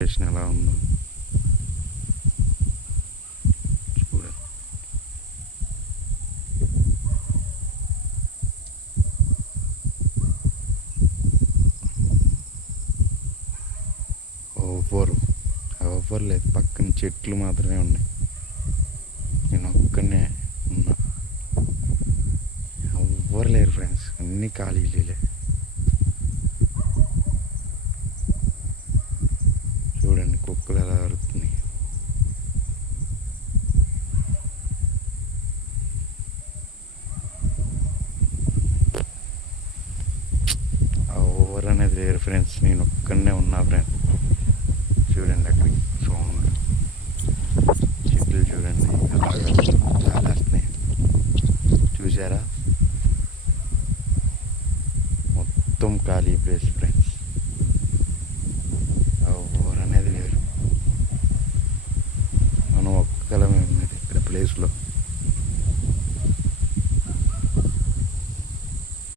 Station ఎలా ఉందో చూడండి. ఎవ్వరు లేదు, పక్కన చెట్లు మాత్రమే ఉన్నాయి. నేను ఒక్కనే ఉన్నా, ఎవ్వరు లేరు ఫ్రెండ్స్, అన్నీ ఖాళీలే. చూడండి కుక్కలు ఎలా అరుతున్నాయి. ఎవరు అనేది లేరు ఫ్రెండ్స్, నేను ఒక్కనే ఉన్నా ఫ్రెండ్స్. చూడండి అక్కడికి సౌండ్, చెట్లు చూడండి అలాగా చాలేస్తున్నాయి. చూసారా, మొత్తం ఖాళీ ప్లేస్ ఫ్రెండ్స్, ఎవరు అనేది లేరు. మనం ఒక్కలమే ఉన్నది ఇక్కడ ప్లేస్లో.